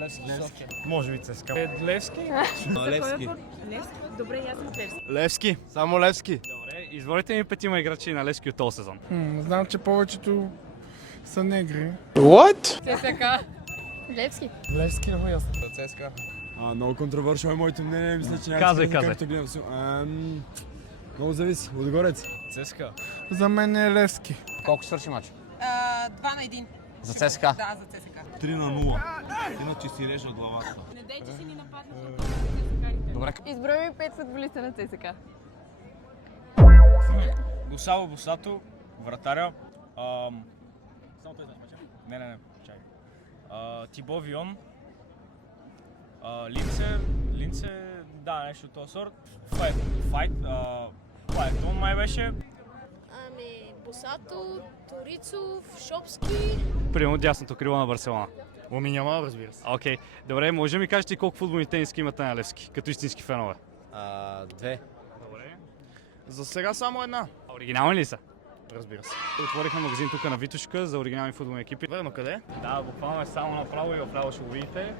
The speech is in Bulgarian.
Левски, София. Може би ЦСКА. Левски? Левски. Добре, аз съм Левски. Левски. Само Левски. Добре, изволите ми петима играчи на Левски от този сезон. Знам, че повечето са негри. ЦСКА. Левски. Левски, много ясно. ЦСКА. Много контровършно е моето мнение, мисля, че Казвай, някакво казвай. както гледам. Много зависи, Лудогорец. ЦСКА. За мен е Левски. Колко свърши матч? 2-1. За ЦСКА. Да, за ЦСКА. 3-0. Иначе си реже от главата. Не дай, че си ни нападнеш. Добре. Изброи ми 5 футболиста на ЦСКА. Босаво Босато, вратаря. Само той знаеш мача? Не, чакай. Тибо Вион. Линце, да, нещо от този сорт. Файтон май беше. Ами, Босато, Торицов, Шопски. Примерно дясното крило на Барселона. Лами няма, разбира се. Окей, добре, може да ми кажете колко футболни тениски имате на Левски, като истински фенове? 2. Добре. За сега само една. Оригинални ли са? Разбира се. Отворихме магазин тук на Витошка за оригинални футболни екипи. Верно, къде? Да, буквално е само направо и вправо ще го видите.